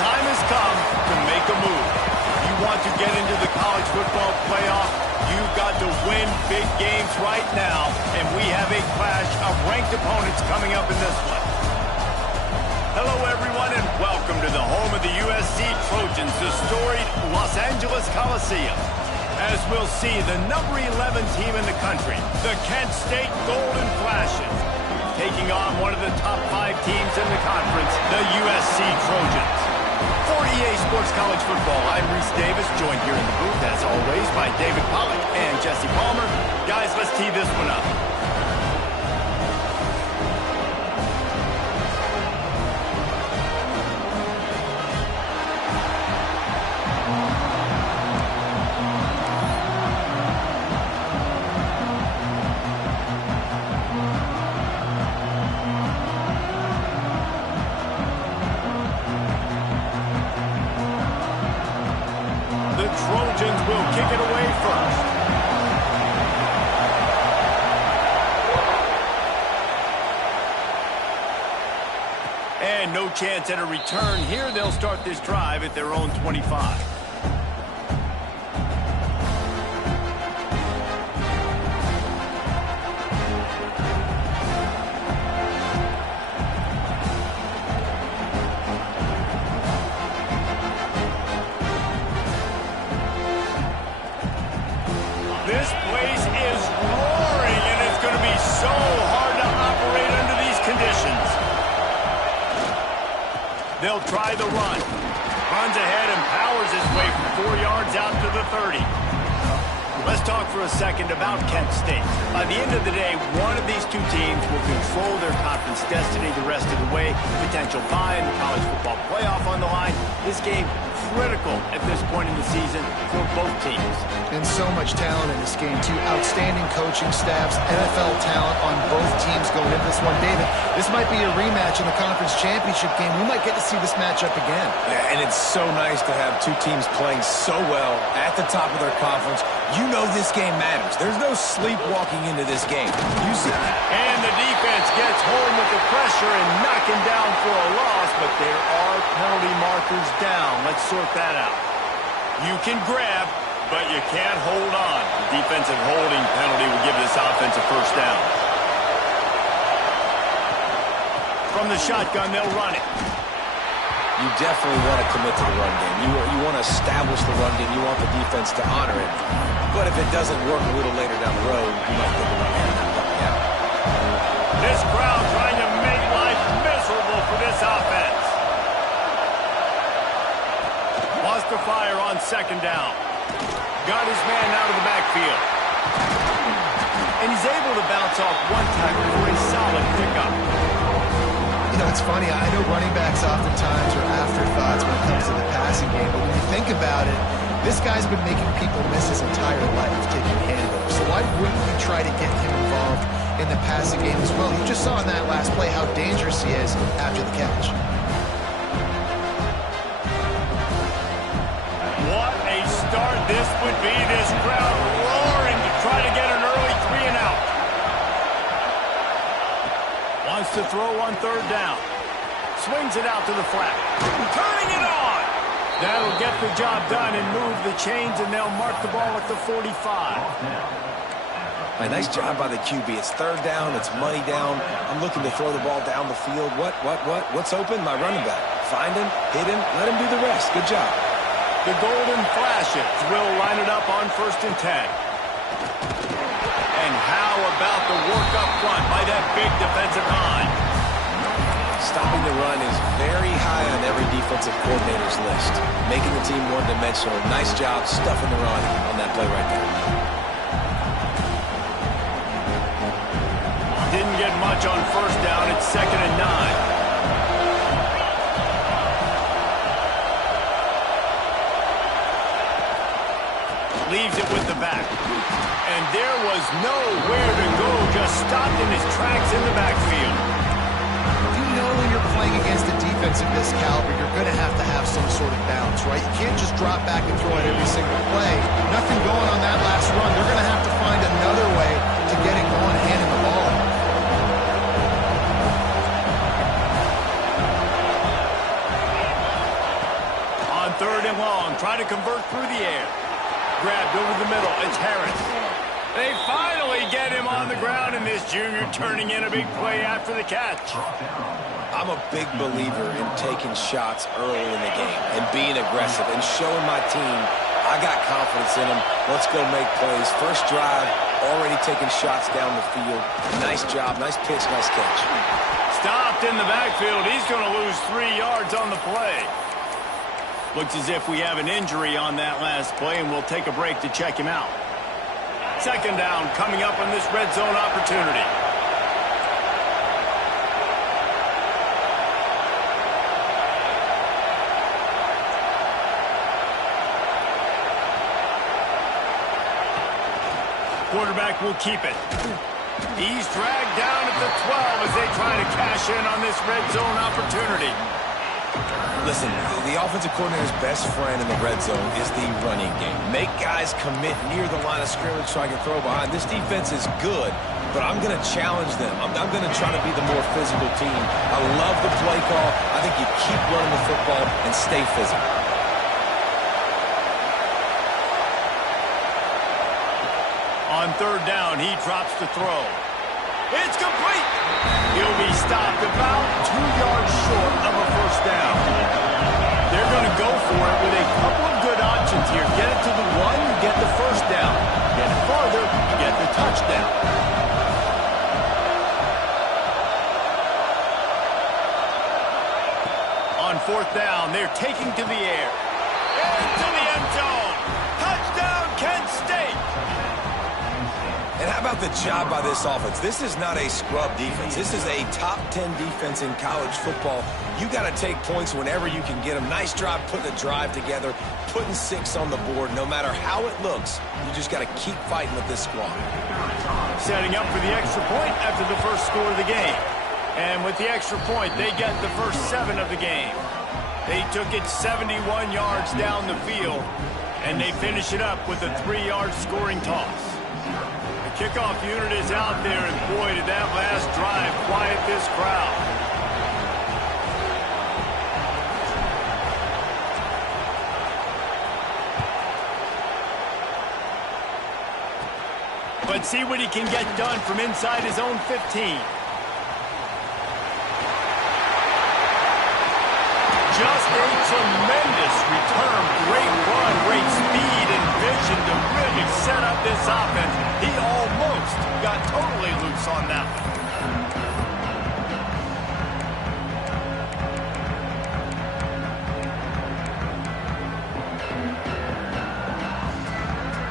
time has come to make a move. If you want to get into the college football playoff, you've got to win big games right now, and we have a clash of ranked opponents coming up in this one. Hello, everyone, and welcome to the home of the USC Trojans, the storied Los Angeles Coliseum. As we'll see, the number 11 team in the country, the Kent State Golden Flashes, taking on one of the top 5 teams in the conference, the USC Trojans. For EA Sports College Football, I'm Reese Davis, joined here in the booth, as always, by David Pollack and Jesse Palmer. Guys, let's tee this one up. Trojans will kick it away first. And no chance at a return here. They'll start this drive at their own 25. This place is roaring, and it's going to be so hard to operate under these conditions. They'll try the run. Runs ahead and powers his way from 4 yards out to the 30. Let's talk for a second about Kent State. By the end of the day, one of these two teams will control their conference destiny the rest of the way. Potential bye in the college football playoff on the line. This game critical at this point in the season for both teams. And so much talent in this game, too. Outstanding coaching staffs, NFL talent on both teams going into this one. David, this might be a rematch in the conference championship game. We might get to see this matchup again. Yeah, and it's so nice to have two teams playing so well at the top of their conference. You know this game matters. There's no sleepwalking into this game. You see that. And the defense gets home with the pressure and knocking down for a loss, but there are penalty markers down. Let's sort that out. You can grab, but you can't hold on. The defensive holding penalty will give this offense a first down. From the shotgun, they'll run it. You definitely want to commit to the run game. You want to establish the run game. You want the defense to honor it. But if it doesn't work a little later down the road, you might think about coming out. This crowd trying to make life miserable for this offense. Wants to fire on second down. Got his man out of the backfield. And he's able to bounce off one tackle for a solid pickup. You know, it's funny. I know running backs oftentimes are afterthoughts when it comes to the passing game. But when you think about it, this guy's been making people miss his entire life taking handoffs. So why wouldn't we try to get him involved in the passing game as well? You just saw in that last play how dangerous he is after the catch. What a start this would be. This crowd roaring to try to get an early 3-and-out. Wants to throw on third down. Swings it out to the flat. Turning it on. That'll get the job done and move the chains, and they'll mark the ball at the 45. Nice job by the QB. It's third down. It's money down. I'm looking to throw the ball down the field. What's open? My running back. Find him, hit him, let him do the rest. Good job. The Golden Flashes will line it up on 1st and 10. And how about the work up front by that big defensive line? Stopping the run is very high on every defensive coordinator's list. Making the team one-dimensional. Nice job stuffing the run on that play right there. Didn't get much on first down. It's 2nd and 9. Leaves it with the back. And there was nowhere to go. Just stopped in his tracks in the backfield. You know when you're playing against a defense of this caliber, you're going to have some sort of balance, right? You can't just drop back and throw it every single play. Nothing going on that last run. They're going to have to find another way to get it going, handing the ball. try to convert through the air. Grabbed over the middle. It's Harris. They finally get him on the ground, and this junior turning in a big play after the catch. I'm a big believer in taking shots early in the game and being aggressive and showing my team I got confidence in them. Let's go make plays. First drive, already taking shots down the field. Nice job, nice pitch, nice catch. Stopped in the backfield. He's going to lose 3 yards on the play. Looks as if we have an injury on that last play, and we'll take a break to check him out. Second down coming up on this red zone opportunity. Quarterback will keep it. He's dragged down at the 12 as they try to cash in on this red zone opportunity. Listen, the offensive coordinator's best friend in the red zone is the running game. Make guys commit near the line of scrimmage so I can throw behind. This defense is good, but I'm going to challenge them. I'm going to try to be the more physical team. I love the play call. I think you keep running the football and stay physical. On third down, he drops the throw. It's complete. He'll be stopped about 2 yards short of a first down. They're going to go for it with a couple of good options here. Get it to the 1, you get the first down. Get it farther, you get the touchdown. On fourth down, they're taking to the air. Into the end zone. Touchdown, Kent State. And how about the job by this offense? This is not a scrub defense. This is a top 10 defense in college football. You got to take points whenever you can get them. Nice job putting a drive together, putting 6 on the board. No matter how it looks, you just got to keep fighting with this squad. Setting up for the extra point after the first score of the game. And with the extra point, they get the first 7 of the game. They took it 71 yards down the field, and they finish it up with a 3-yard scoring toss. The kickoff unit is out there, and boy, did that last drive quiet this crowd. Let's see what he can get done from inside his own 15. Just a tremendous return. Great run, great speed and vision to really set up this offense. He almost got totally loose on that one.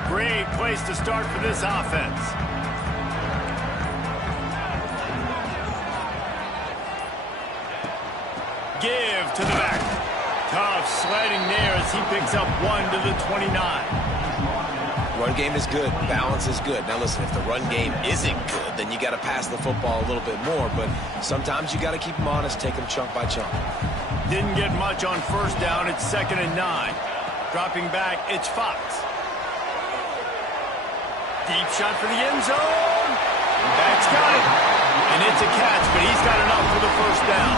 Great place to start for this offense. Give to the back. Tough sledding there as he picks up 1 to the 29. Run game is good. Balance is good. Now listen, if the run game isn't good, then you got to pass the football a little bit more. But sometimes you got to keep them honest, take them chunk by chunk. Didn't get much on first down. It's 2nd and 9. Dropping back, it's Fox. Deep shot for the end zone. That's got it. And it's a catch, but he's got enough for the first down.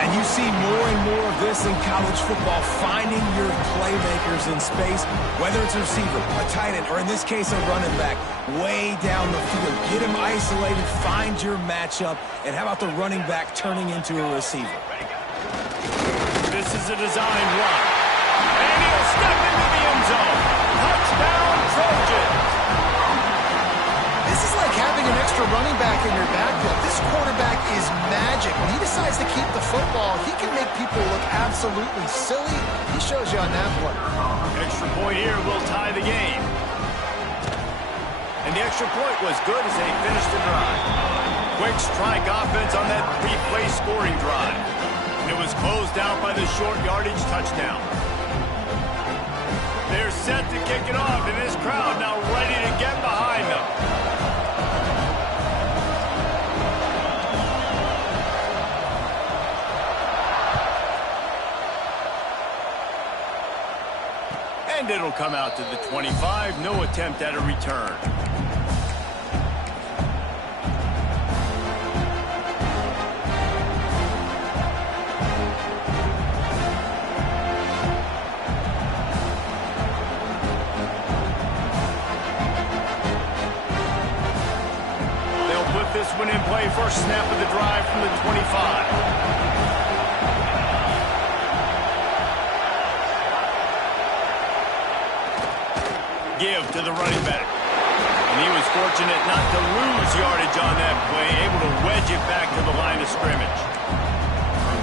And you see more and more of this in college football, finding your playmakers in space, whether it's a receiver, a tight end, or in this case, a running back, way down the field. Get him isolated, find your matchup, and how about the running back turning into a receiver? This is a design run. And he'll step into the end zone. Touchdown, Trojans. This is like having an extra running back in your backfield. This quarterback is magic. When he decides to keep the football, he can make people look absolutely silly. He shows you on that play. Extra point here will tie the game. And the extra point was good as they finished the drive. Quick strike offense on that 3-play scoring drive. And it was closed out by the short yardage touchdown. They're set to kick it off, and this crowd now ready to get behind them. And it'll come out to the 25. No attempt at a return. the drive from the 25. Give to the running back. And he was fortunate not to lose yardage on that play, able to wedge it back to the line of scrimmage.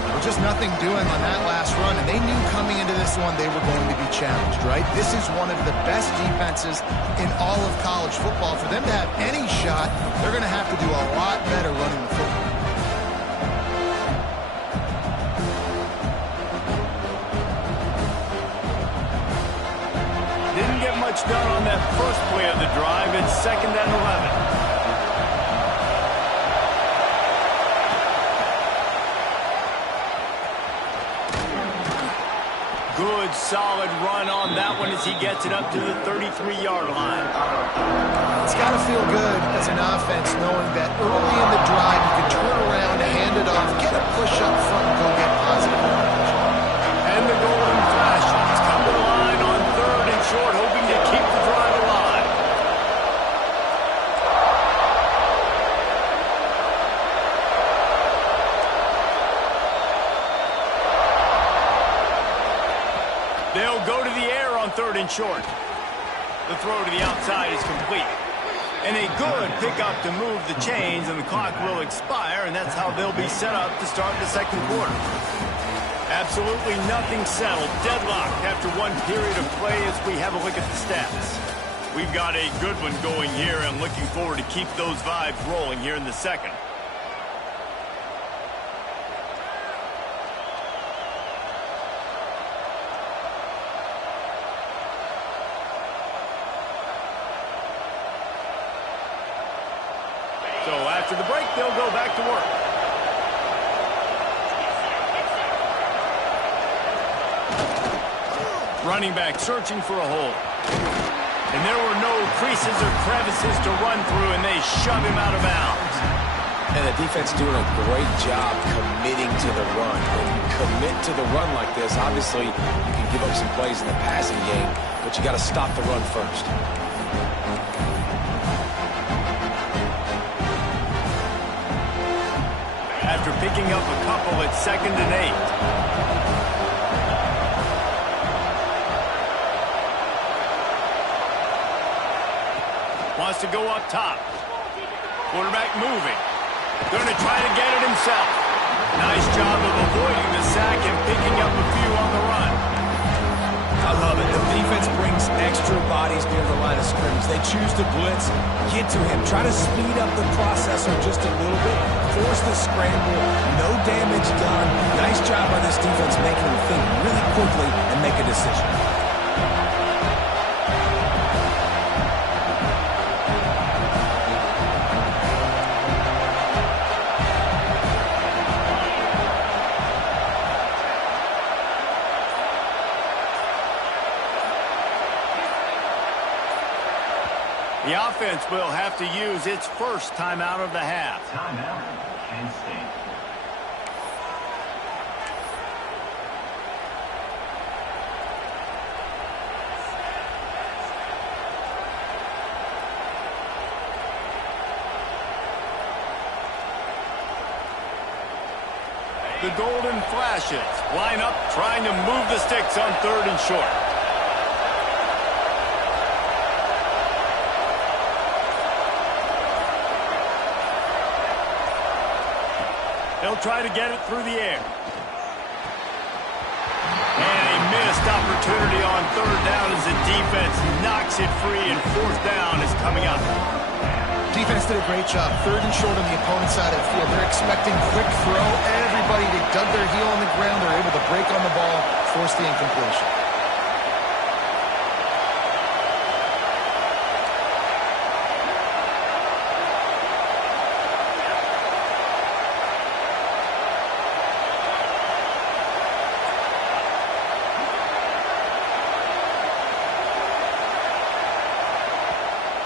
Well, just nothing doing on that last run, and they knew coming into this one they were going to be challenged, right? This is one of the best defenses in all of college football. For them to have any shot, they're going to have to do a lot better running the football. Didn't get much done on that first play of the drive. It's 2nd and 11. Good, solid run on that one as he gets it up to the 33-yard line. It's got to feel good as an offense knowing that early in the drive you can turn around, hand it off, get a push up front, and go get positive yardage. And the golden flashes come to the line on 3rd and short, hoping to keep the drive alive. They'll go to the air on 3rd and short. The throw to the outside is complete. And a good pickup to move the chains, and the clock will expire, and that's how they'll be set up to start the 2nd quarter. Absolutely nothing settled. Deadlock after one period of play as we have a look at the stats. We've got a good one going here, and looking forward to keep those vibes rolling here in the 2nd. So after the break, they'll go back to work. Running back searching for a hole. And there were no creases or crevices to run through, and they shove him out of bounds. And the defense doing a great job committing to the run. When you commit to the run like this, obviously you can give up some plays in the passing game, but you got to stop the run first. After picking up a couple, it's 2nd and 8. Wants to go up top. Quarterback moving. Going to try to get it himself. Nice job of avoiding the sack and picking up a few on the run. I love it. The defense brings extra bodies near the line of scrimmage. They choose to blitz, get to him, try to speed up the processor just a little bit, force the scramble, no damage done. Nice job by this defense making him think really quickly and make a decision. The offense will have to use its first timeout of the half. Timeout, Kent State. The Golden Flashes line up trying to move the sticks on 3rd and short. They'll try to get it through the air. And a missed opportunity on 3rd down as the defense knocks it free, and 4th down is coming up. Defense did a great job. 3rd and short on the opponent's side of the field. They're expecting quick throw. Everybody, they dug their heel on the ground. They're able to break on the ball, force the incompletion.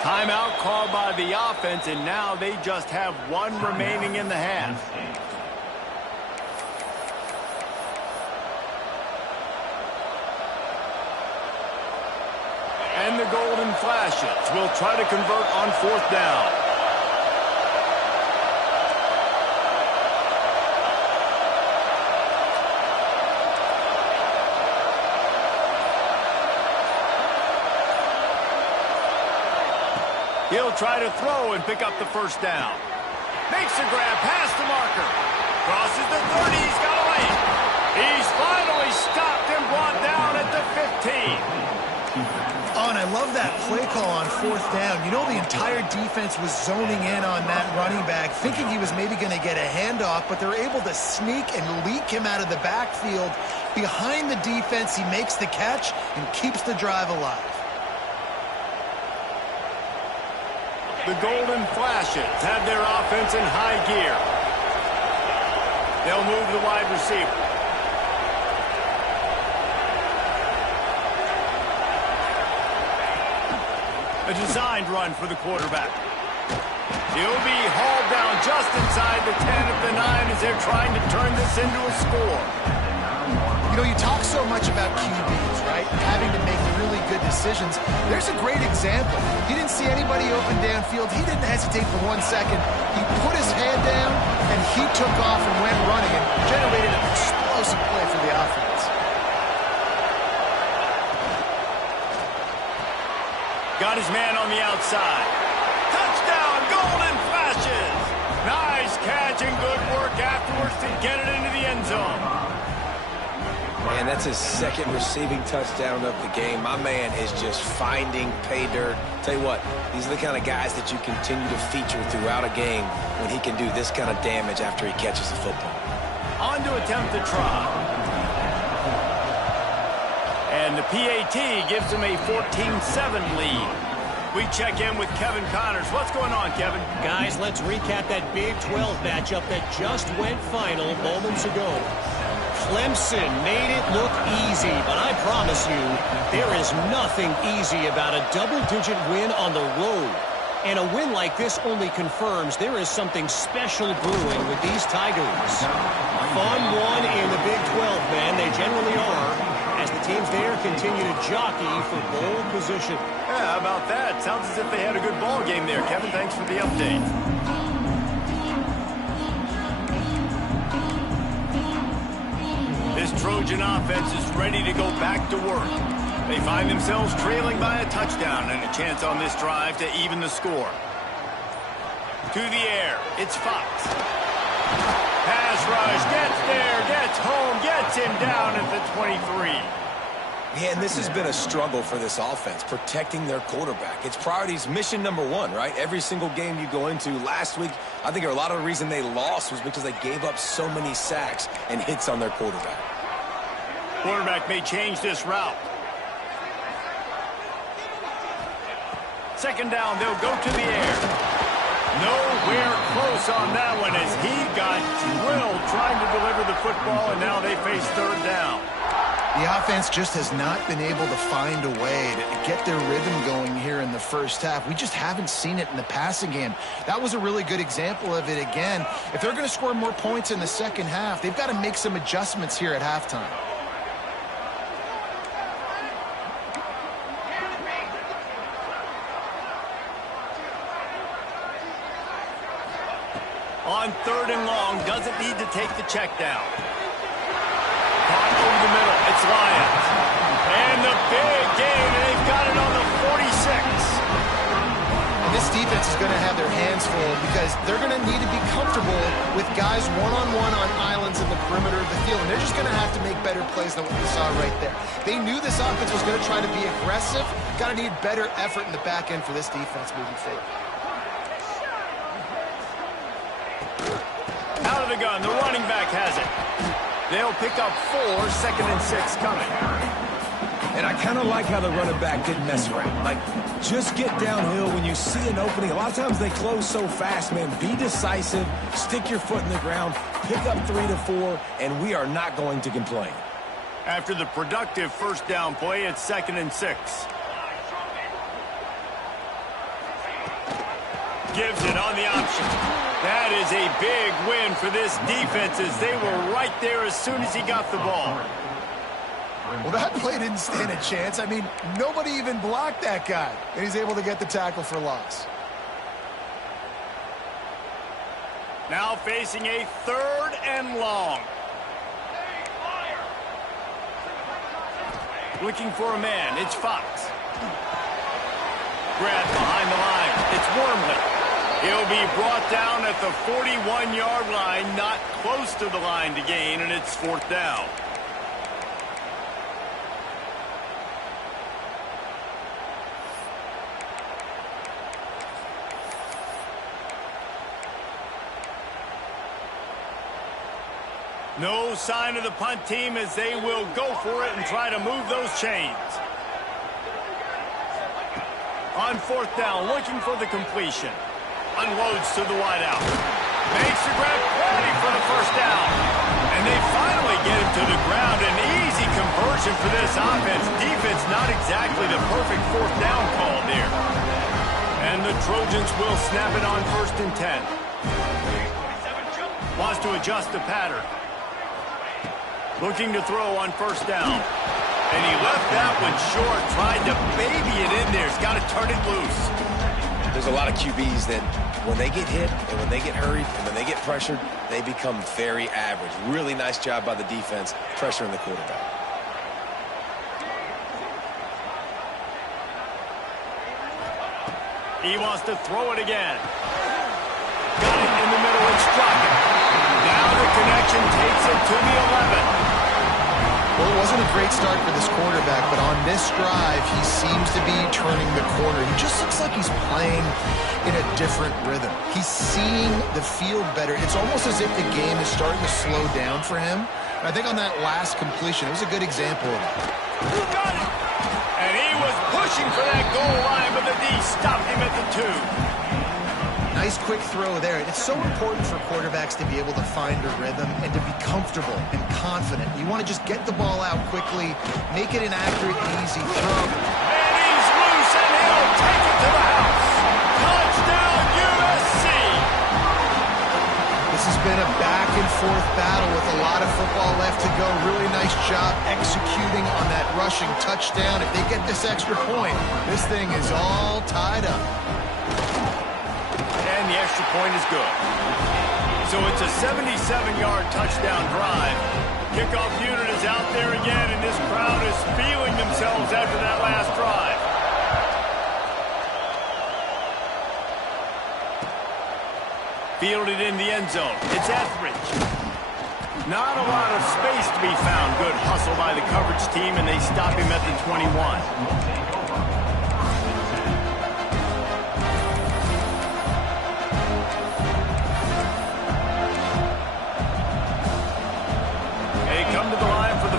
Timeout called by the offense, and now they just have one remaining in the half. And the Golden Flashes will try to convert on 4th down. He'll try to throw and pick up the first down. Makes the grab past the marker. Crosses the 30. He's got away. He's finally stopped and brought down at the 15. Oh, and I love that play call on fourth down. You know, the entire defense was zoning in on that running back, thinking he was maybe going to get a handoff, but they're able to sneak and leak him out of the backfield. Behind the defense, he makes the catch and keeps the drive alive. The Golden Flashes have their offense in high gear. They'll move the wide receiver. A designed run for the quarterback. He'll be hauled down just inside the 10 of the 9 as they're trying to turn this into a score. You know, you talk so much about QBs, right? Having to make really good decisions. There's a great example. He didn't see anybody open downfield. He didn't hesitate for 1 second. He put his hand down, and he took off and went running and generated an explosive play for the offense. Got his man on the outside. Touchdown, Golden Flashes. Nice catch and good work afterwards to get it into the end zone. Man, that's his second receiving touchdown of the game. My man is just finding pay dirt. Tell you what, these are the kind of guys that you continue to feature throughout a game when he can do this kind of damage after he catches the football. On to attempt the try. And the PAT gives him a 14-7 lead. We check in with Kevin Connors. What's going on, Kevin? Guys, let's recap that Big 12 matchup that just went final moments ago. Clemson made it look easy, but I promise you, there is nothing easy about a double-digit win on the road. And a win like this only confirms there is something special brewing with these Tigers. Fun one in the Big 12, man. They generally are, as the teams there continue to jockey for bowl position. Yeah, how about that? Sounds as if they had a good ball game there. Kevin, thanks for the update. This Trojan offense is ready to go back to work. They find themselves trailing by a touchdown and a chance on this drive to even the score. To the air, it's Fox. Pass rush, gets there, gets home, gets him down at the 23. Yeah, and this has been a struggle for this offense, protecting their quarterback. It's priorities mission number one, right? Every single game you go into. Last week, I think a lot of the reason they lost was because they gave up so many sacks and hits on their quarterback. Quarterback may change this route. Second down, they'll go to the air. Nowhere close on that one as he got drilled trying to deliver the football, and now they face third down. The offense just has not been able to find a way to get their rhythm going here in the first half. We just haven't seen it in the passing game. That was a really good example of it again. If they're going to score more points in the second half, they've got to make some adjustments here at halftime. On third and long, doesn't need to take the check down. Caught over the middle, it's Lions. And the big gain, and they've got it on the 46. And this defense is going to have their hands full because they're going to need to be comfortable with guys one-on-one on islands in the perimeter of the field. And they're just going to have to make better plays than what we saw right there. They knew this offense was going to try to be aggressive. Got to need better effort in the back end for this defense moving forward. Out of the gun, the running back has it. They'll pick up 4, 2nd and 6 coming. And I kind of like how the running back didn't mess around. Like, just get downhill when you see an opening. A lot of times they close so fast, man. Be decisive, stick your foot in the ground, pick up 3 to 4, and we are not going to complain. After the productive first down play, it's 2nd and 6. Gives it on the option. That is a big win for this defense as they were right there as soon as he got the ball. Well, that play didn't stand a chance. I mean, nobody even blocked that guy, and he's able to get the tackle for loss. Now facing a 3rd and long. Looking for a man, it's Fox. grab behind the line. It's Wormley. He'll be brought down at the 41-yard line, not close to the line to gain, and it's 4th down. No sign of the punt team as they will go for it and try to move those chains. On 4th down, looking for the completion. Unloads to the wideout. Makes the grab, ready for the 1st down. And they finally get him to the ground. An easy conversion for this offense. Defense not exactly the perfect 4th down call there. And the Trojans will snap it on 1st and 10. Wants to adjust the pattern. Looking to throw on 1st down. And he left that one short, tried to baby it in there. He's got to turn it loose. There's a lot of QBs that when they get hit and when they get hurried and when they get pressured, they become very average. Really nice job by the defense pressuring the quarterback. He wants to throw it again. Got it in the middle and struck it. Now the connection takes it to the 11. Well, it wasn't a great start for this quarterback, but on this drive, he seems to be turning the corner. He just looks like he's playing in a different rhythm. He's seeing the field better. It's almost as if the game is starting to slow down for him. And I think on that last completion, it was a good example of it. Got it! And he was pushing for that goal line, but the D stopped him at the 2. Nice quick throw there. It's so important for quarterbacks to be able to find a rhythm and to be comfortable and confident. You want to just get the ball out quickly, make it an accurate, easy throw. And he's loose, and he'll take it to the house. Touchdown, USC! This has been a back-and-forth battle with a lot of football left to go. Really nice job executing on that rushing touchdown. If they get this extra point, this thing is all tied up. And the extra point is good. So it's a 77-yard touchdown drive. Kickoff unit is out there again, and this crowd is feeling themselves after that last drive. Fielded in the end zone. It's Etheridge. Not a lot of space to be found. Good hustle by the coverage team, and they stop him at the 21.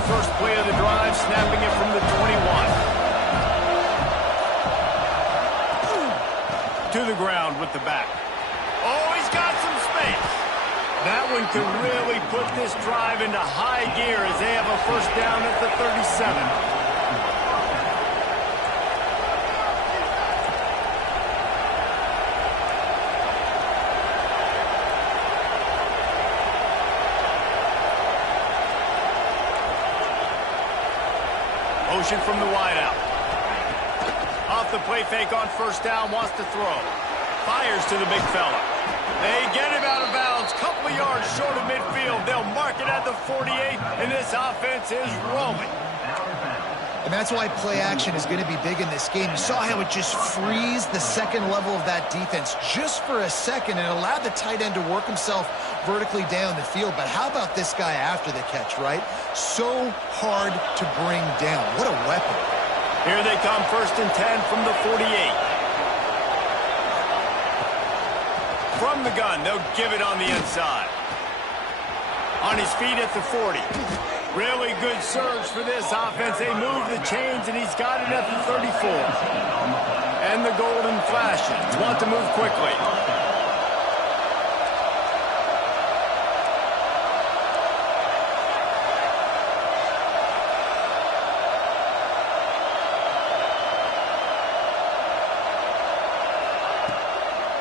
First play of the drive, snapping it from the 21. To the ground with the back. Oh, he's got some space. That one could really put this drive into high gear as they have a 1st down at the 37. Motion from the wideout. Off the play fake on 1st down, wants to throw. Fires to the big fella. They get him out of bounds, couple of yards short of midfield. They'll mark it at the 48, and this offense is rolling. And that's why play action is going to be big in this game. You saw how it just frees the second level of that defense just for a second and allowed the tight end to work himself vertically down the field. But how about this guy after the catch, right? So hard to bring down. What a weapon. Here they come, 1st and 10 from the 48. From the gun, they'll give it on the inside. On his feet at the 40. Really good surge for this offense. They move the chains, and he's got it at the 34. And the golden flashes. Want to move quickly.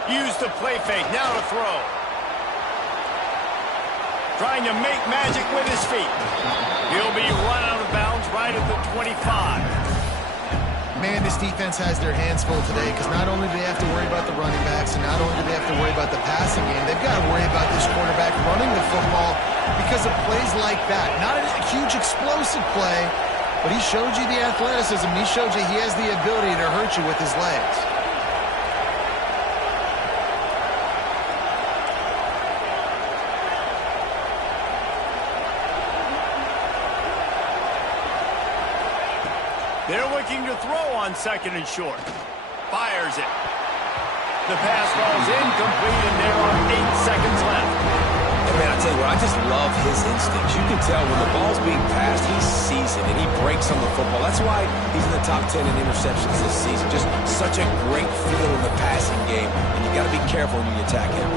Use the play fake. Now to throw. Trying to make magic with his feet. He'll be run out of bounds right at the 25. Man, this defense has their hands full today because not only do they have to worry about the running backs and not only do they have to worry about the passing game, they've got to worry about this quarterback running the football because of plays like that. Not a huge explosive play, but he showed you the athleticism. He showed you he has the ability to hurt you with his legs. They're looking to throw on 2nd and short. Fires it. The pass falls incomplete, and there are 8 seconds left. And man, I tell you what, I just love his instincts. You can tell when the ball's being passed, he sees it, and he breaks on the football. That's why he's in the top 10 in interceptions this season. Just such a great feel in the passing game, and you got to be careful when you attack him.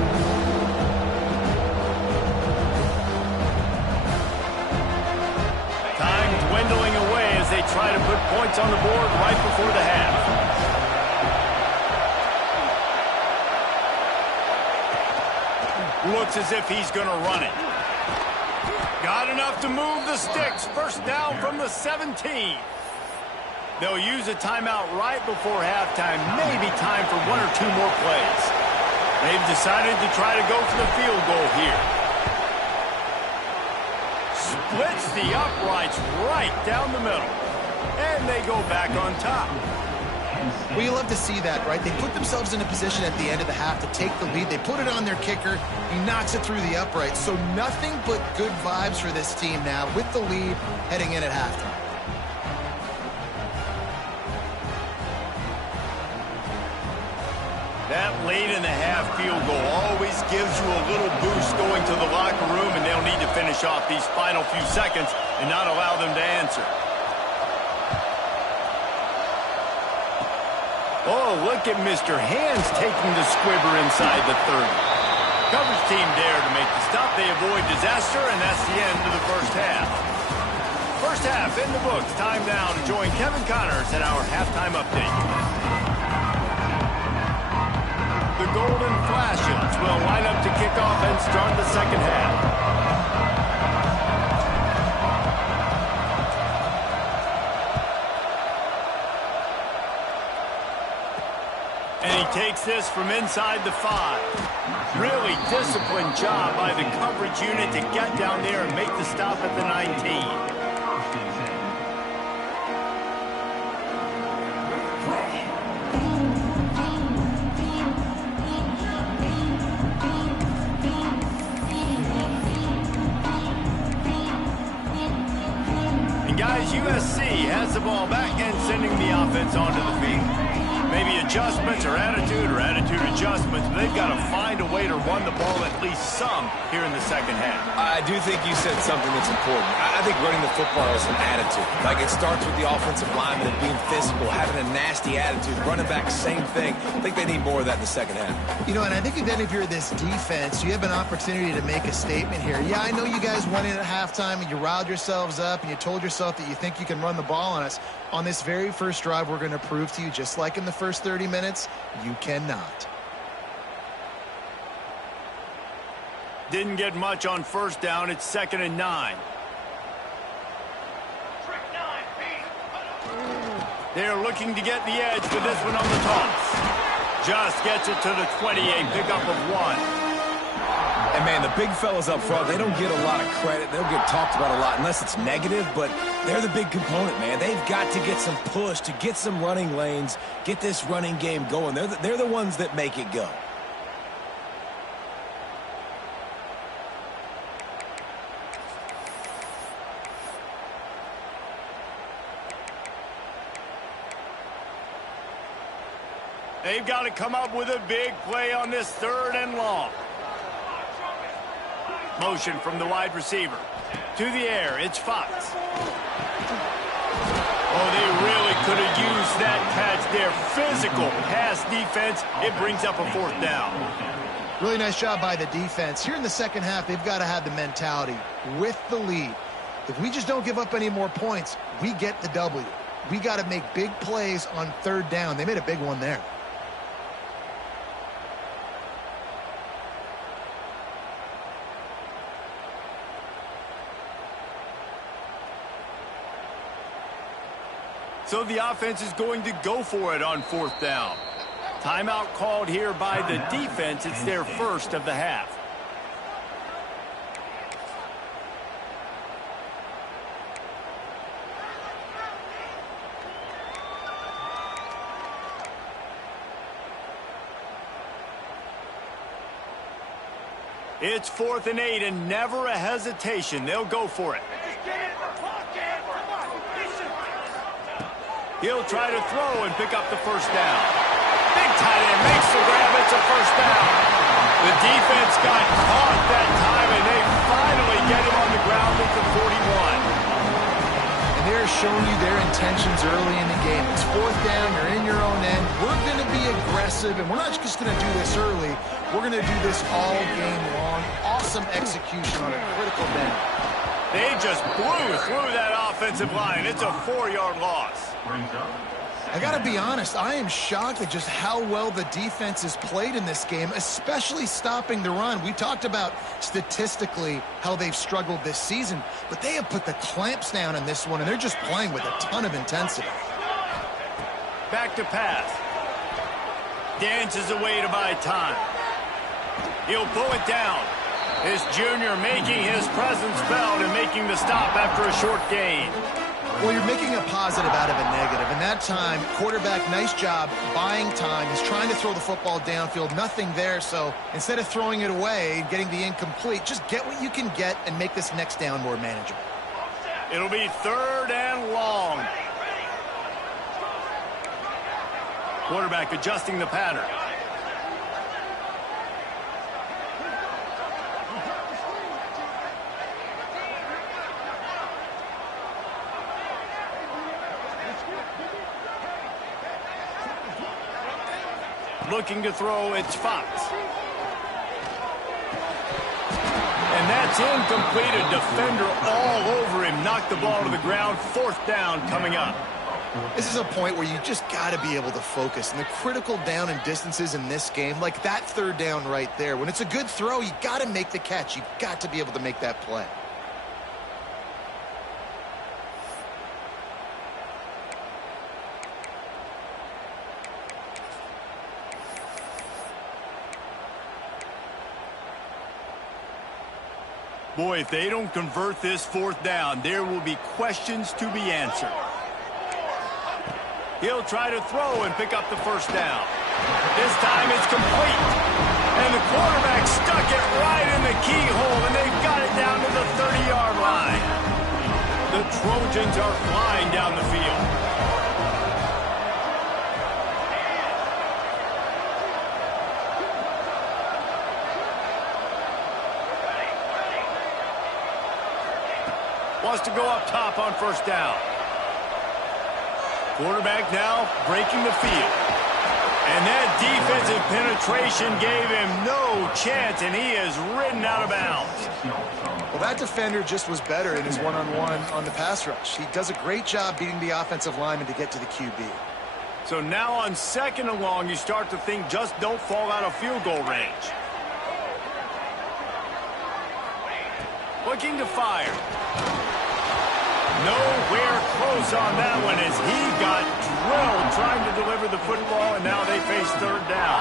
Time dwindling away as they try to put points on the board right before the half. Looks as if he's going to run it. Got enough to move the sticks. First down from the 17. They'll use a timeout right before halftime. Maybe time for 1 or 2 more plays. They've decided to try to go for the field goal here. Splits the uprights right down the middle. And they go back on top. Well, you love to see that, right? They put themselves in a position at the end of the half to take the lead. They put it on their kicker. He knocks it through the uprights. So nothing but good vibes for this team now with the lead heading in at halftime. That late in the half field goal always gives you a little boost going to the locker room, and they'll need to finish off these final few seconds and not allow them to answer. Oh, look at Mr. Hands taking the squibber inside the 30. Coverage team there to make the stop. They avoid disaster, and that's the end of the first half. First half in the books. Time now to join Kevin Connors at our halftime update. The Golden Flashes will line up to kick off and start the second half. And he takes this from inside the 5. Really disciplined job by the coverage unit to get down there and make the stop at the 19. And guys, USC has the ball back and sending the offense onto the field. Maybe adjustments or attitude adjustments, but they've got to find a way to run the ball at least some here in the second half. I do think you said something that's important. I think running the football is an attitude. Like, it starts with the offensive lineman and being physical, having a nasty attitude. Running back, same thing. I think they need more of that in the second half. You know, and I think then if you're this defense, you have an opportunity to make a statement here. Yeah, I know you guys went in at halftime and you riled yourselves up and you told yourself that you think you can run the ball on us. On this very first drive, we're going to prove to you, just like in the first 30 minutes, you cannot. Didn't get much on first down. It's 2nd and 9. They're looking to get the edge with this one on the toss. Just gets it to the 28, pickup of 1. And, man, the big fellas up front, they don't get a lot of credit. They don't get talked about a lot unless it's negative, but they're the big component, man. They've got to get some push, to get some running lanes, get this running game going. They're the ones that make it go. They've got to come up with a big play on this 3rd and long. Motion from the wide receiver. To the air, it's Fox. Oh, they really could have used that catch there. Physical pass defense. It brings up a 4th down. Really nice job by the defense. Here in the second half, they've got to have the mentality with the lead. If we just don't give up any more points, we get the W. We got to make big plays on 3rd down. They made a big one there. So the offense is going to go for it on 4th down. Timeout called here by the defense. It's their first of the half. It's 4th and 8 and never a hesitation. They'll go for it. He'll try to throw and pick up the first down. Big tight end makes the grab. It's a first down. The defense got caught that time, and they finally get him on the ground at the 41. And they're showing you their intentions early in the game. It's fourth down. You're in your own end. We're going to be aggressive, and we're not just going to do this early. We're going to do this all game long. Awesome execution on a critical down. They just blew through that offensive line. It's a 4-yard loss. I got to be honest, I am shocked at just how well the defense has played in this game, especially stopping the run. We talked about statistically how they've struggled this season, but they have put the clamps down in this one, and they're just playing with a ton of intensity. Back to pass. Dances away to buy time. He'll pull it down. This junior making his presence felt and making the stop after a short gain. Well, you're making a positive out of a negative. And that time, quarterback, nice job buying time. He's trying to throw the football downfield. Nothing there. So instead of throwing it away, getting the incomplete, just get what you can get and make this next down more manageable. It'll be 3rd and long. Quarterback adjusting the pattern. Looking to throw, it's Fox. And that's incomplete. A defender all over him. Knocked the ball to the ground. 4th down coming up. This is a point where you just got to be able to focus. And the critical down and distances in this game, like that 3rd down right there, when it's a good throw, you got to make the catch. You've got to be able to make that play. Boy, if they don't convert this 4th down, there will be questions to be answered. He'll try to throw and pick up the first down. This time it's complete. And the quarterback stuck it right in the keyhole, and they've got it down to the 30-yard line. The Trojans are flying down the field. Wants to go up top on first down. Quarterback now breaking the field. And that defensive penetration gave him no chance, and he is ridden out of bounds. Well, that defender just was better in his one-on-one on the pass rush. He does a great job beating the offensive lineman to get to the QB. So now on 2nd and long, you start to think just don't fall out of field goal range. Looking to fire. Nowhere close on that one as he got drilled trying to deliver the football, and now they face 3rd down.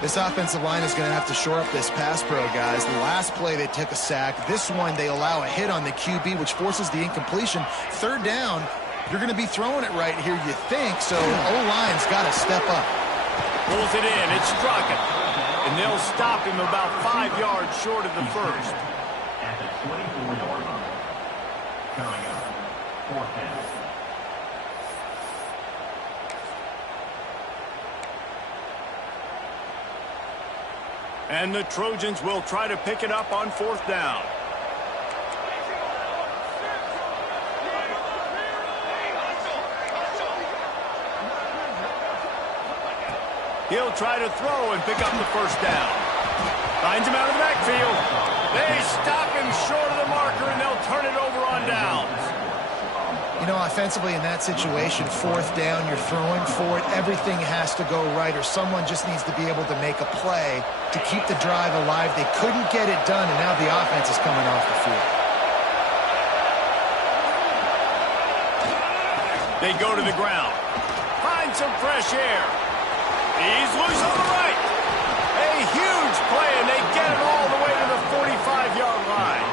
This offensive line is going to have to shore up this pass pro, guys. The last play they took a sack. This one they allow a hit on the QB, which forces the incompletion. 3rd down, you're going to be throwing it right here, you think, so O-line's got to step up. Pulls it in, it's Straka, and they'll stop him about 5 yards short of the first. At the 24-yard line. Coming up, 4th down. And the Trojans will try to pick it up on 4th down. He'll try to throw and pick up the first down. Finds him out of the backfield. They stop him short of the marker, and they'll turn it over on downs. You know, offensively in that situation, 4th down, you're throwing for it. Everything has to go right, or someone just needs to be able to make a play to keep the drive alive. They couldn't get it done, and now the offense is coming off the field. They go to the ground. Find some fresh air. He's loose on the right. A huge play, and they get it all the way to the 45-yard line.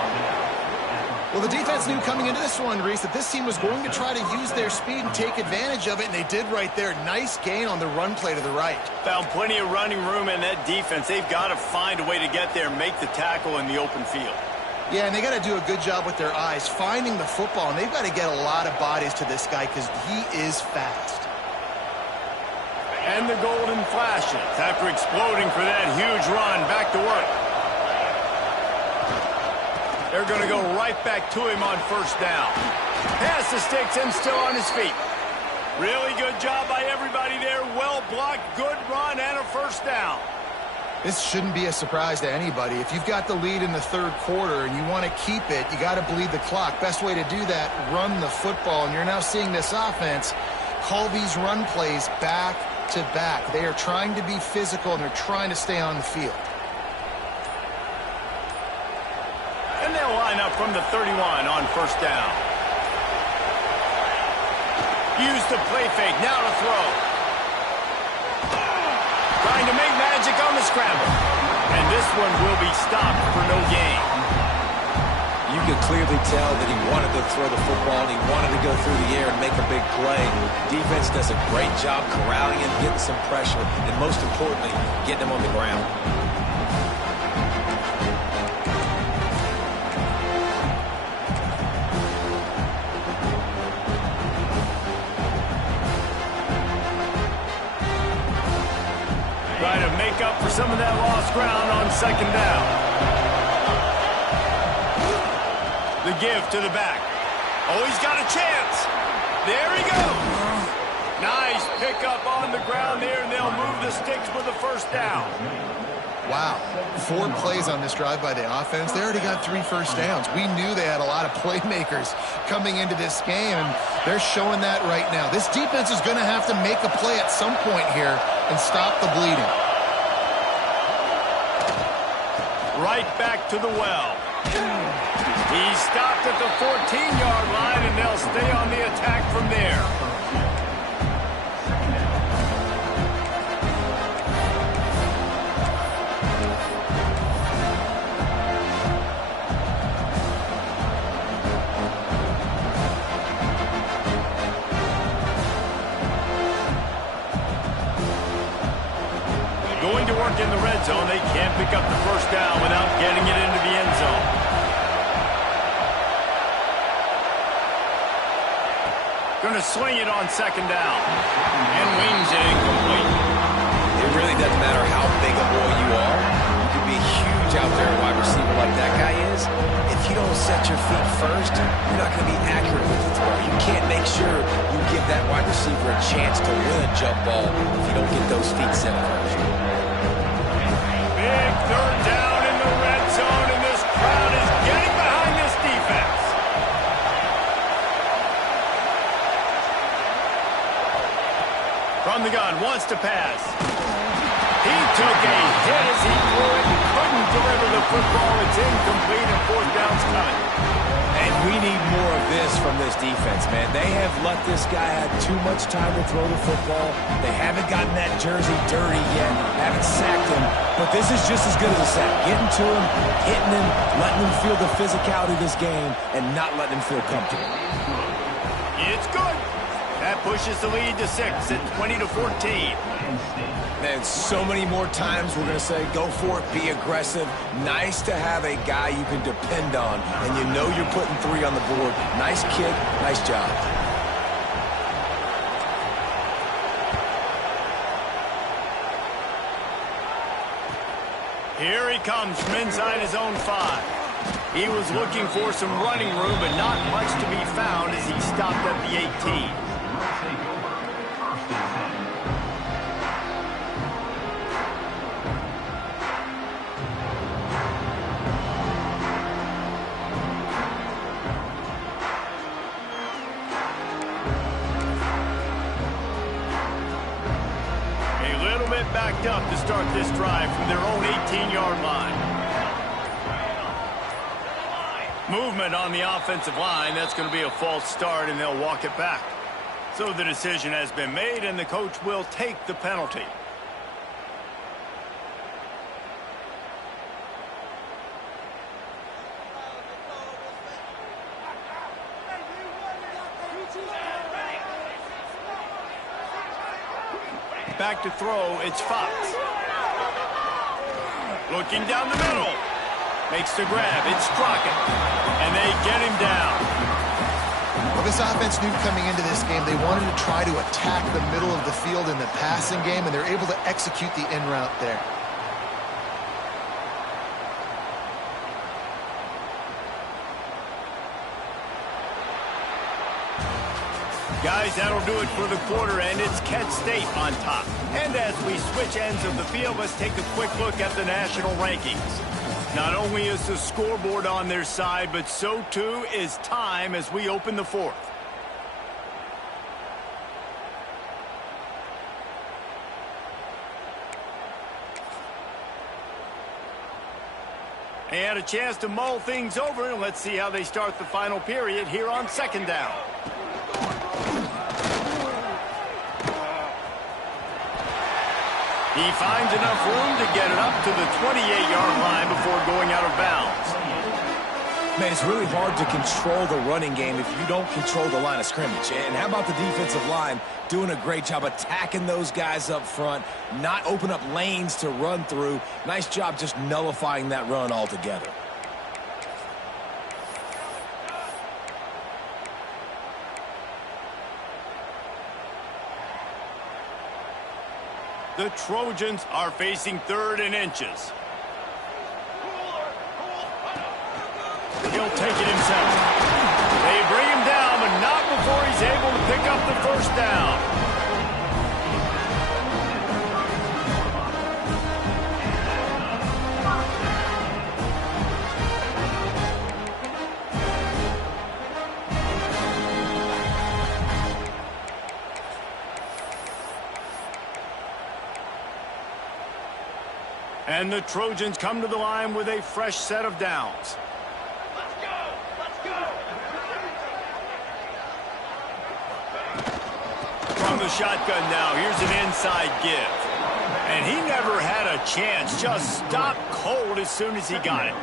Well, the defense knew coming into this one, Reese, that this team was going to try to use their speed and take advantage of it, and they did right there. Nice gain on the run play to the right. Found plenty of running room in that defense. They've got to find a way to get there and make the tackle in the open field. Yeah, and they got to do a good job with their eyes, finding the football, and they've got to get a lot of bodies to this guy because he is fast. And the golden flashes after exploding for that huge run. Back to work. They're going to go right back to him on first down. Pass the sticks and still on his feet. Really good job by everybody there. Well blocked, good run, and a first down. This shouldn't be a surprise to anybody. If you've got the lead in the third quarter and you want to keep it, you got to bleed the clock. Best way to do that, run the football. And you're now seeing this offense call these run plays back to back. They are trying to be physical, and they're trying to stay on the field. And they'll line up from the 31 on first down. Use the play fake, now to throw. Trying to make magic on the scramble. And this one will be stopped for no gain. You could clearly tell that he wanted to throw the football and he wanted to go through the air and make a big play. Defense does a great job corralling him, getting some pressure, and most importantly, getting him on the ground. Trying to make up for some of that lost ground on second down. The give to the back. Oh, he's got a chance. There he goes. Nice pickup on the ground there, and they'll move the sticks with the first down. Wow, 4 plays on this drive by the offense. They already got 3 first downs. We knew they had a lot of playmakers coming into this game, and they're showing that right now. This defense is going to have to make a play at some point here and stop the bleeding. Right back to the well. He stopped at the 14-yard line, and they'll stay on the attack from there. Going to work in the red zone. They can't pick up the first down without getting it into the end zone. Going to swing it on second down. And wings it incomplete. It really doesn't matter how big a boy you are. You can be huge out there, a wide receiver like that guy is. If you don't set your feet first, you're not going to be accurate with the throw. You can't make sure you give that wide receiver a chance to win a jump ball if you don't get those feet set first. Big third down in the red zone, and this crowd is getting behind this defense. From the gun, wants to pass. He took a hit as he threw it, couldn't deliver the football. It's incomplete, and fourth down's coming. And we need more of this from this defense, man. They have let this guy have too much time to throw the football. They haven't gotten that jersey dirty yet, haven't sacked him. But this is just as good as a sack. Getting to him, hitting him, letting him feel the physicality of this game, and not letting him feel comfortable. It's good. That pushes the lead to 6 at 20-14. And so many more times we're going to say, go for it, be aggressive. Nice to have a guy you can depend on, and you know you're putting 3 on the board. Nice kick, nice job. Here he comes from inside his own 5. He was looking for some running room, but not much to be found as he stopped at the 18. Backed up to start this drive from their own 18-yard line. Movement on the offensive line. That's going to be a false start, and they'll walk it back. So the decision has been made, and the coach will take the penalty. Back to throw, it's Fox. Looking down the middle. Makes the grab. It's Crockett. And they get him down. Well, this offense knew coming into this game they wanted to try to attack the middle of the field in the passing game, and they're able to execute the in route there. Guys, that'll do it for the quarter, and it's Kent State on top. And as we switch ends of the field, let's take a quick look at the national rankings. Not only is the scoreboard on their side, but so too is time as we open the fourth. They had a chance to mull things over, and let's see how they start the final period here on second down. He finds enough room to get it up to the 28-yard line before going out of bounds. Man, it's really hard to control the running game if you don't control the line of scrimmage. And how about the defensive line doing a great job attacking those guys up front, not open up lanes to run through. Nice job just nullifying that run altogether. The Trojans are facing 3rd and inches. He'll take it himself. They bring him down, but not before he's able to pick up the first down. And the Trojans come to the line with a fresh set of downs. Let's go! Let's go! From the shotgun now, here's an inside give. And he never had a chance, just stopped cold as soon as he got it.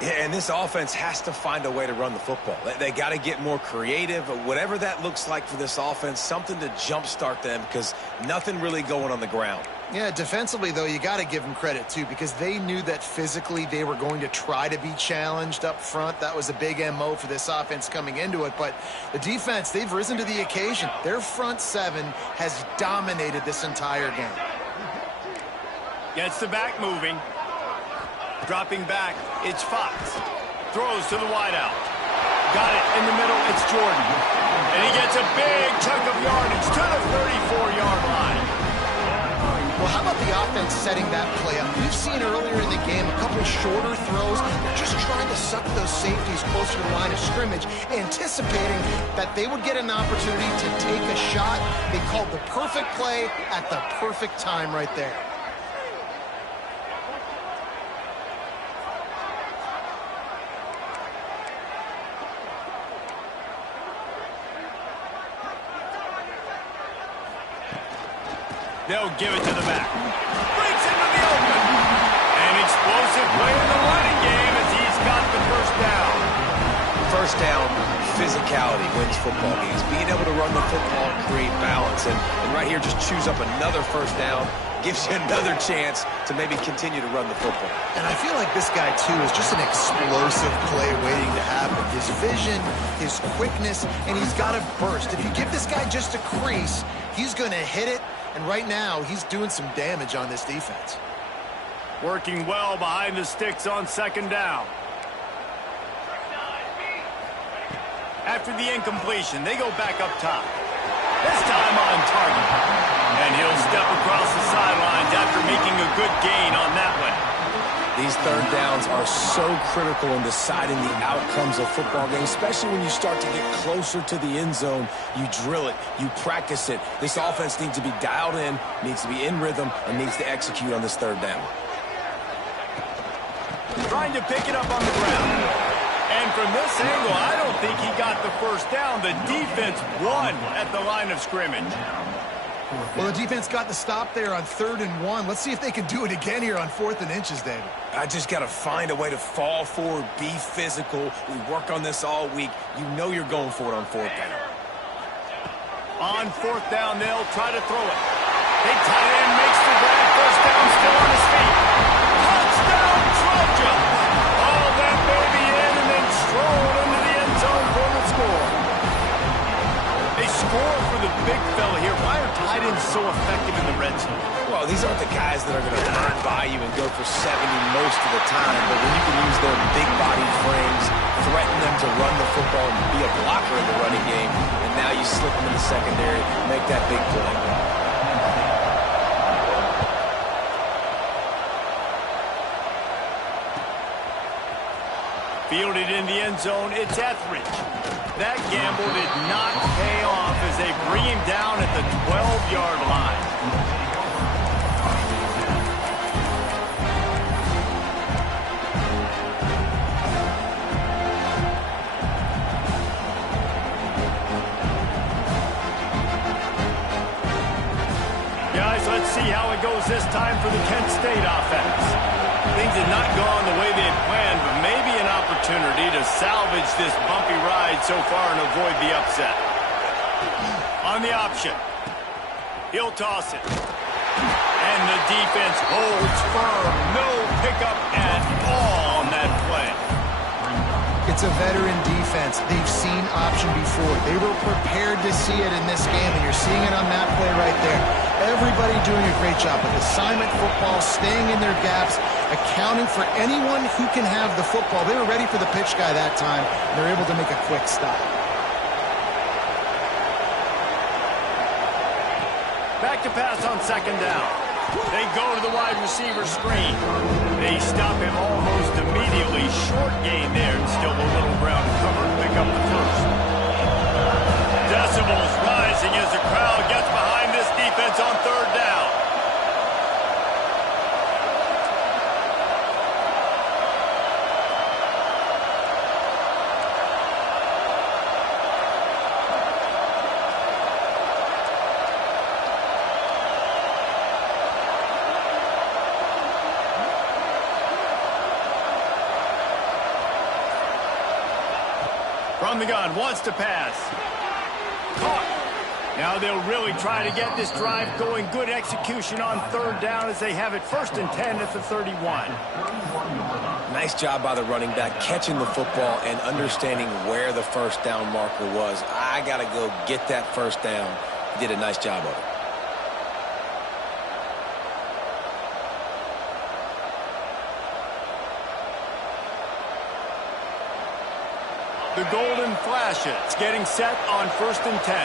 Yeah, and this offense has to find a way to run the football. They got to get more creative, whatever that looks like for this offense, something to jumpstart them because nothing really going on the ground. Yeah, defensively, though, you got to give them credit, too, because they knew that physically they were going to try to be challenged up front. That was a big MO for this offense coming into it. But the defense, they've risen to the occasion. Their front seven has dominated this entire game. Gets the back moving. Dropping back, it's Fox. Throws to the wideout. Got it in the middle, it's Jordan. And he gets a big chunk of yardage to the 34-yard line. Well, how about the offense setting that play up? We've seen earlier in the game a couple shorter throws. They're just trying to suck those safeties closer to the line of scrimmage, anticipating that they would get an opportunity to take a shot. They called the perfect play at the perfect time right there. They'll give it to the back. Breaks into the open. An explosive play in the running game as he's got the first down. First down, physicality wins football games. Being able to run the football and create balance. And right here, just choose up another first down. Gives you another chance to maybe continue to run the football. And I feel like this guy, too, is just an explosive play waiting to happen. His vision, his quickness, and he's got a burst. If you give this guy just a crease, he's going to hit it. And right now, he's doing some damage on this defense. Working well behind the sticks on second down. After the incompletion, they go back up top. This time on target. And he'll step across the sidelines after making a good gain on that one. These third downs are so critical in deciding the outcomes of football games, especially when you start to get closer to the end zone. You drill it, you practice it. This offense needs to be dialed in, needs to be in rhythm, and needs to execute on this third down. Trying to pick it up on the ground. And from this angle, I don't think he got the first down. The defense won at the line of scrimmage. Well, the defense got the stop there on 3rd and 1. Let's see if they can do it again here on 4th and inches, David. I just got to find a way to fall forward, be physical. We work on this all week. You know you're going for it on 4th down. On 4th down, they'll try to throw it. Big tight end makes the grab. First down, still on his feet. Touchdown, jump. All that baby in and then stroll into the end zone for the score. They score for the big fella here. Why are tight ends so effective in the red zone? Well, these aren't the guys that are going to run by you and go for 70 most of the time, but when you can use their big-bodied frames, threaten them to run the football and be a blocker in the running game, and now you slip them in the secondary, make that big play. Fielded in the end zone, it's Etheridge. That gamble did not pay off as they bring him down at the 12-yard line. Guys, let's see how it goes this time for the Kent State offense. Things had not gone the way they had planned, but maybe an opportunity to salvage this bumpy ride so far and avoid the upset. On the option, he'll toss it. And the defense holds firm. No pickup at all on that play. It's a veteran defense. They've seen option before. They were prepared to see it in this game, and you're seeing it on that play right there. Everybody doing a great job with assignment football, staying in their gaps, accounting for anyone who can have the football. They were ready for the pitch guy that time, and they're able to make a quick stop. Back to pass on second down. They go to the wide receiver screen. They stop him almost immediately. Short gain there, and still a little ground to cover to pick up the first. Decibels rising as the crowd gets behind this defense on third down. From the gun, wants to pass. Caught. Now they'll really try to get this drive going. Good execution on third down as they have it 1st and 10 at the 31. Nice job by the running back, catching the football and understanding where the first down marker was. I got to go get that first down. He did a nice job of it. The golden flashes getting set on 1st and 10.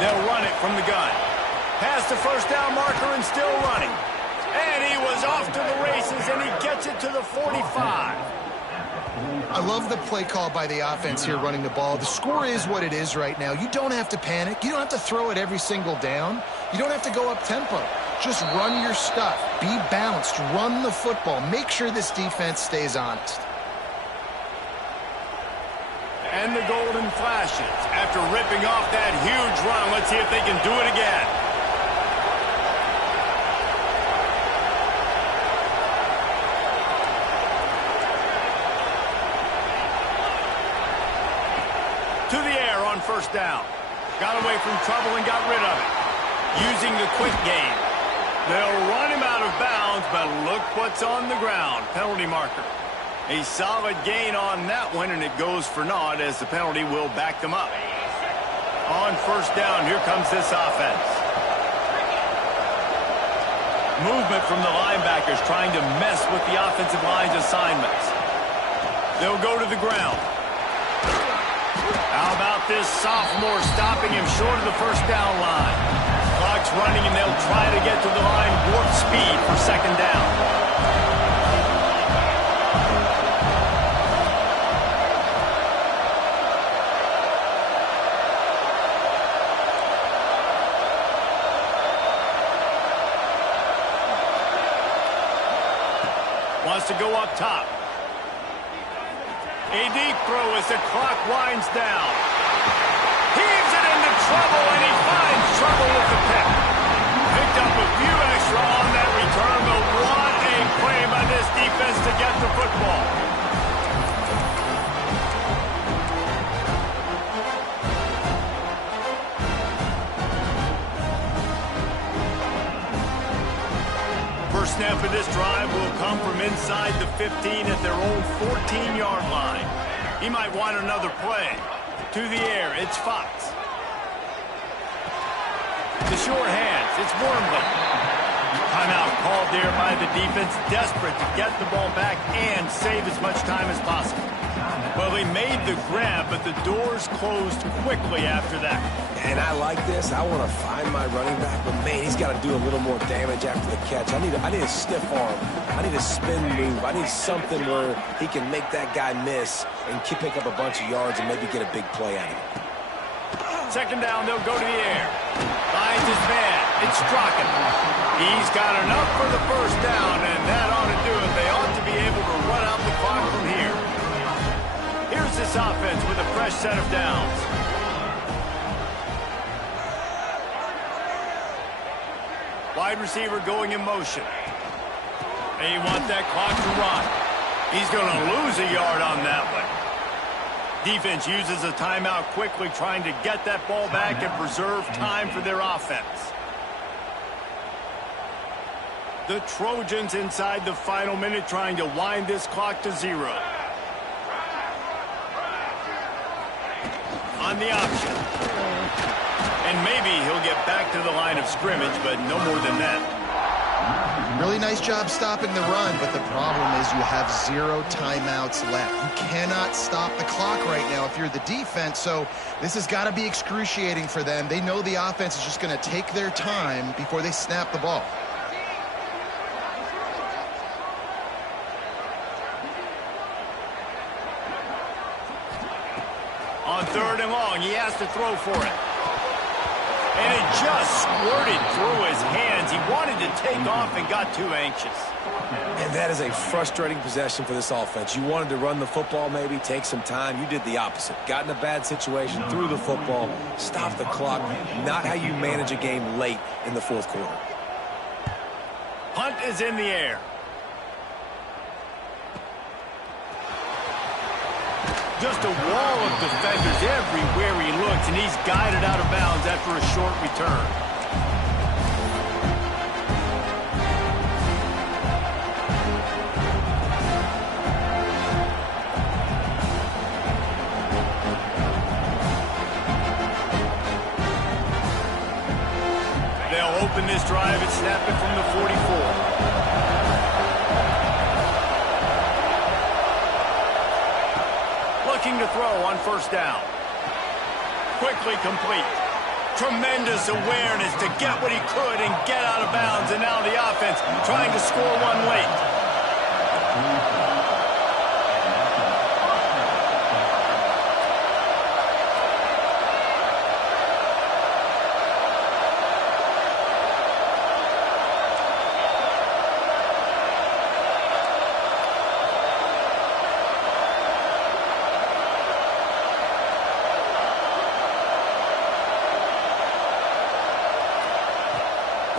They'll run it from the gun. Past the first down marker and still running. And he was off to the races, and he gets it to the 45. I love the play call by the offense here running the ball. The score is what it is right now. You don't have to panic. You don't have to throw it every single down. You don't have to go up tempo. Just run your stuff. Be balanced. Run the football. Make sure this defense stays honest. And the golden flashes. After ripping off that huge run, let's see if they can do it again. To the air on first down. Got away from trouble and got rid of it. Using the quick game. They'll run him out of bounds, but look what's on the ground. Penalty marker. A solid gain on that one, and it goes for naught as the penalty will back them up. On first down, here comes this offense. Movement from the linebackers trying to mess with the offensive line's assignments. They'll go to the ground. How about this sophomore stopping him short of the first down line? Clock's running, and they'll try to get to the line warp speed for second down. Wants to go up top. A deep throw as the clock winds down. Heaves it into trouble, and he finds trouble with the pick. Picked up a few extra on that return, but what a play by this defense to get the football. will come from inside the 15 at their own 14-yard line. He might want another play. To the air, it's Fox. The short hands, it's Wormley. Timeout called there by the defense, desperate to get the ball back and save as much time as possible. Well, he made the grab, but the doors closed quickly after that. And I like this. I want to find my running back, but man, he's got to do a little more damage after the catch. I need a stiff arm. I need a spin move. I need something where he can make that guy miss and pick up a bunch of yards and maybe get a big play out of it. Second down, they'll go to the air. Finds his man. It's Strachan. He's got enough for the first down, and that ought to do it. They ought to be able to run out the clock from here. Here's this offense with a fresh set of downs. Wide receiver going in motion. They want that clock to run. He's going to lose a yard on that one. Defense uses a timeout quickly, trying to get that ball back and preserve time for their offense. The Trojans inside the final minute, trying to wind this clock to 0. On the option. And maybe he'll get back to the line of scrimmage, but no more than that. Really nice job stopping the run, but the problem is you have 0 timeouts left. You cannot stop the clock right now if you're the defense, so this has got to be excruciating for them. They know the offense is just going to take their time before they snap the ball. On 3rd and long, he has to throw for it. And it just squirted through his hands. He wanted to take off and got too anxious. And that is a frustrating possession for this offense. You wanted to run the football, maybe take some time. You did the opposite. Got in a bad situation, threw the football, stopped the clock. Not how you manage a game late in the 4th quarter. Punt is in the air. Just a wall of defenders everywhere he looks, and he's guided out of bounds after a short return. They'll open this drive and snap it from the 44. Looking to throw on 1st down. Quickly complete. Tremendous awareness to get what he could and get out of bounds, and now the offense trying to score one late.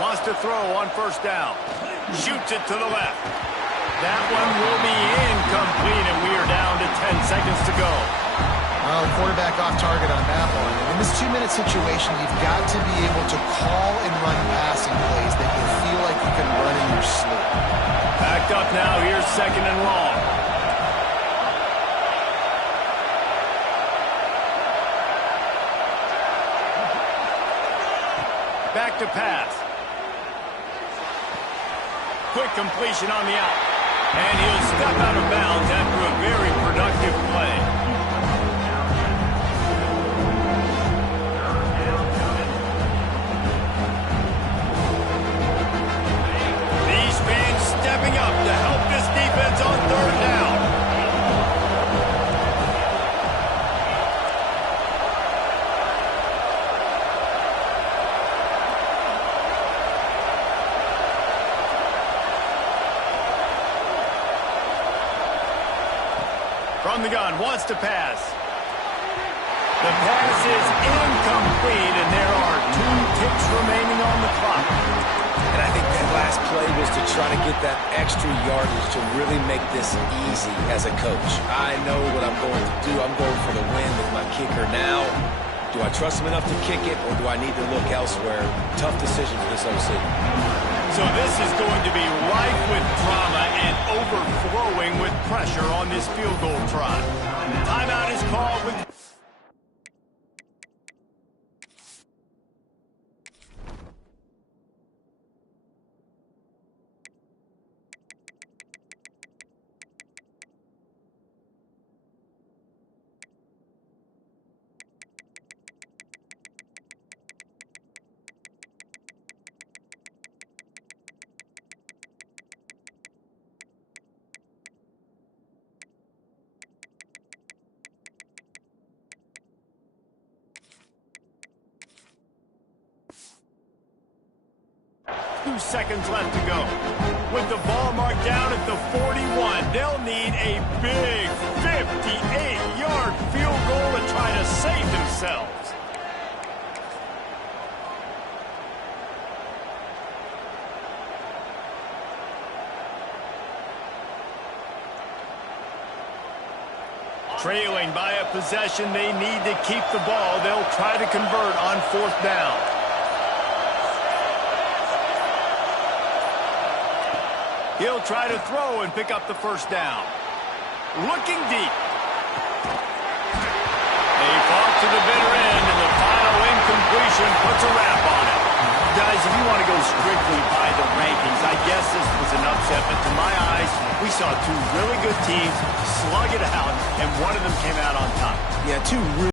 Wants to throw on 1st down. Shoots it to the left. That one will be incomplete, and we are down to 10 seconds to go. Quarterback off target on that one. In this 2-minute situation, you've got to be able to call and run passing plays that you feel like you can run in your sleep. Backed up now. Here's 2nd and long. Back to pass. Quick completion on the out. And he'll step out of bounds after a very productive play. These fans stepping up to help this defense on 3rd down. From the gun, wants to pass. The pass is incomplete, and there are 2 ticks remaining on the clock. And I think that last play was to try to get that extra yardage to really make this easy as a coach. I know what I'm going to do. I'm going for the win with my kicker now. Do I trust him enough to kick it, or do I need to look elsewhere? Tough decision for this OC. So this is going to be rife with drama pressure on this field goal try. Timeout is called with... seconds left to go. With the ball marked down at the 41, they'll need a big 58-yard field goal to try to save themselves. Trailing by a possession, they need to keep the ball. They'll try to convert on 4th down. He'll try to throw and pick up the 1st down. Looking deep. They fought to the bitter end, and the final incompletion puts a wrap on it. Guys, if you want to go strictly by the rankings, I guess this was an upset, but to my eyes, we saw two really good teams slug it out, and one of them came out on top. Yeah, two really